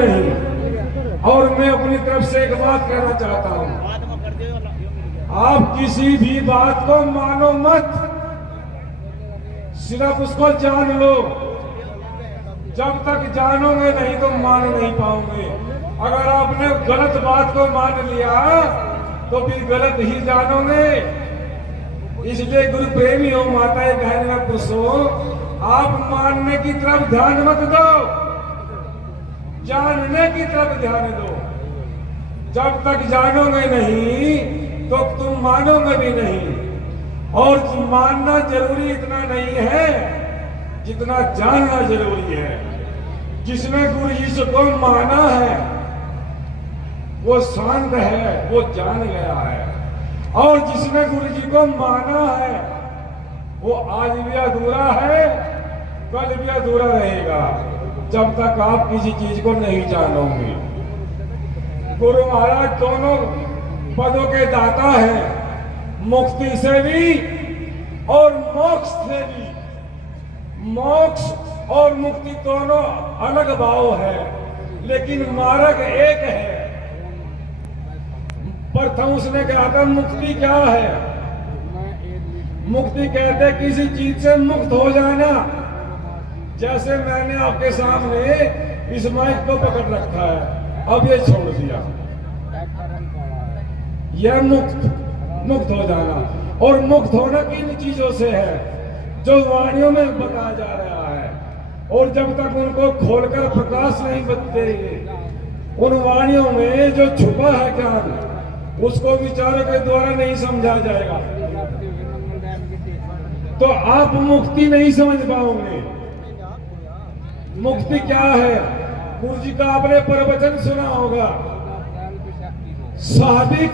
नहीं। और मैं अपनी तरफ से एक बात कहना चाहता हूं, आप किसी भी बात को मानो मत, सिर्फ उसको जान लो। जब तक जानोगे नहीं तो मान नहीं पाओगे। अगर आपने गलत बात को मान लिया तो फिर गलत ही जानोगे। इसलिए गुरु प्रेमी हो, माताएं बहनें पुरुषों, आप मानने की तरफ ध्यान मत दो, जानने की तरफ ध्यान दो। जब तक जानोगे नहीं तो तुम मानोगे भी नहीं। और मानना जरूरी इतना नहीं है जितना जानना जरूरी है। जिसने गुरु ईश्वर को माना है वो शांत है, वो जान गया है। और जिसने गुरु जी को माना है वो आज भी अधूरा है, कल भी अधूरा रहेगा, जब तक आप किसी चीज को नहीं जानोगे। गुरु महाराज दोनों पदों के दाता है, मुक्ति से भी और मोक्ष से भी। मोक्ष और मुक्ति दोनों अलग भाव है, लेकिन मार्ग एक है। प्रथम उसने कहा था मुक्ति क्या है। मुक्ति कहते किसी चीज से मुक्त हो जाना। जैसे मैंने आपके सामने इस माइक को पकड़ रखा है, अब ये छोड़ दिया, यह मुक्त हो जाना। और मुक्त होना किन चीजों से है जो वाणियों में बताया जा रहा है। और जब तक उनको खोलकर प्रकाश नहीं बतेंगे, उन वाणियों में जो छुपा है ज्ञान, उसको विचारों के द्वारा नहीं समझा जाएगा तो आप मुक्ति नहीं समझ पाओगे। मुक्ति क्या है? गुरु जी का आपने प्रवचन सुना होगा, साधिक,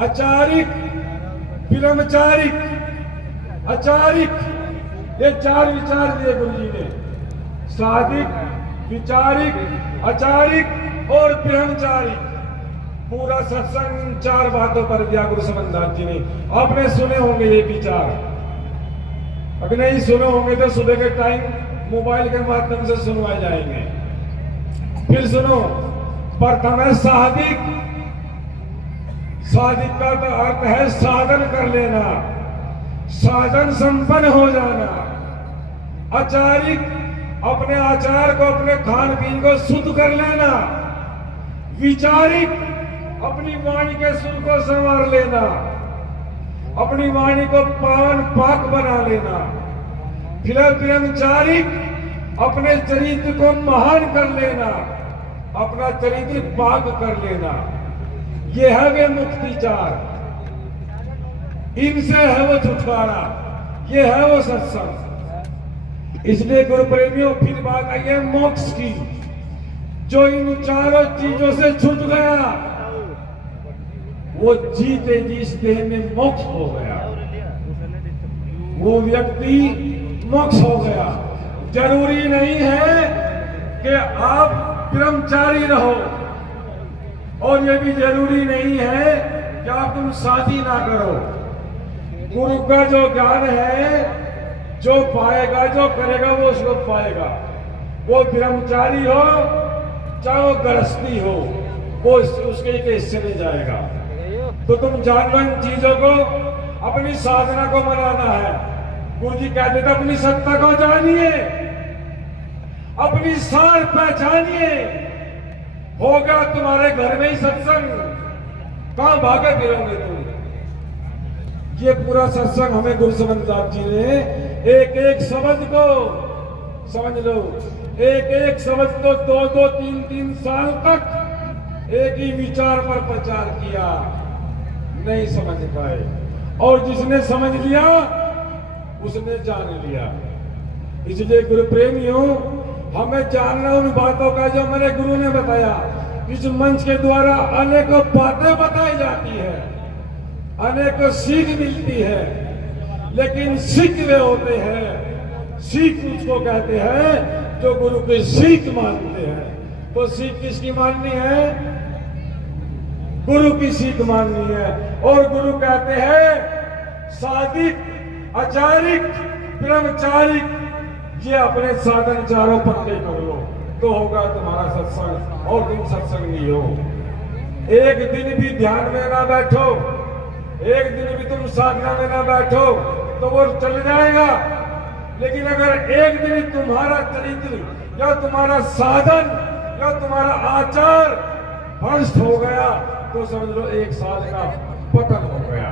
आचारिक, ब्रह्मचारिक, आचारिक, ये चार विचार दिए गुरु जी ने। साधिक, विचारिक, आचारिक और ब्रह्मचारिक। पूरा सत्संग चार बातों पर दिया गुरु समनदास जी ने। आपने सुने होंगे ये विचार, अगर नहीं सुने होंगे तो सुबह के टाइम मोबाइल के माध्यम से सुनवाए जाएंगे। फिर सुनो, प्रथम है साधिक। साधिक का तो अर्थ है साधन कर लेना, साधन संपन्न हो जाना। आचारिक, अपने आचार को, अपने खान पीन को शुद्ध कर लेना। विचारिक, अपनी वाणी के सुर को संवार लेना, अपनी वाणी को पावन पाक बना लेना। फिर ब्रह्मचारिक, अपने चरित्र को महान कर लेना, अपना चरित्र पाक कर लेना। ये है वे मुक्ति चार, इनसे है वो छुटकारा, ये है वो सत्संग। इसलिए गुरु प्रेमियों फिर बात आई है मोक्ष की। जो इन चारों चीजों से छूट गया वो जीते जी इस देह में मोक्ष हो गया, वो व्यक्ति मोक्ष हो गया। जरूरी नहीं है कि आप ब्रह्मचारी रहो, और ये भी जरूरी नहीं है कि आप तुम शादी ना करो। गुरु का जो ज्ञान है, जो पाएगा, जो करेगा वो उसको पाएगा। वो ब्रह्मचारी हो चाहे वो गृहस्थी हो, वो उसके हिस्से में जाएगा। तो तुम जान लो इन चीजों को, अपनी साधना को मनाना है। गुरु जी कहते थे अपनी सत्ता को जानिए, अपनी सार पहचानिए, होगा तुम्हारे घर में ही सत्संग, कहां भागे फिरोगे तुम। ये पूरा सत्संग हमें गुरु समनदास जी ने एक एक शब्द को, समझ लो, एक एक शब्द को 2-2, 3-3 साल तक एक ही विचार पर प्रचार किया, नहीं समझ पाए। और जिसने समझ लिया उसने जान लिया। इसलिए गुरु प्रेमियों, हमें जानना उन बातों का जो मेरे गुरु ने बताया। इस मंच के द्वारा अनेकों बातें बताई जाती है, अनेकों सीख मिलती है, लेकिन सीख वे होते हैं, सीख उसको कहते हैं जो गुरु की सीख मानते हैं। तो सीख किसकी माननी है? गुरु की सीख माननी है। और गुरु कहते हैं साधिक, आचारिक, ब्रह्मचारिक, ये अपने साधन चारों पक्के कर लो। तो होगा तुम्हारा सत्संग और तुम सत्संगी हो। एक दिन भी ध्यान में ना बैठो, एक दिन भी तुम साधना में ना बैठो तो वो चल जाएगा। लेकिन अगर एक दिन तुम्हारा चरित्र या तुम्हारा साधन या तुम्हारा आचार भ्रष्ट हो गया तो समझ लो 1 साल का पतन हो गया।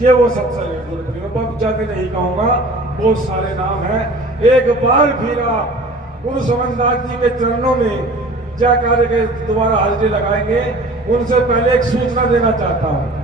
ये वो सत्संग है गुरु प्रेमियों। अब जाके नहीं कहूंगा, बहुत सारे नाम हैं। एक बार फिर आप गुरु समनदास जी के चरणों में जाकर के दोबारा हाजिरी लगाएंगे। उनसे पहले एक सूचना देना चाहता हूं।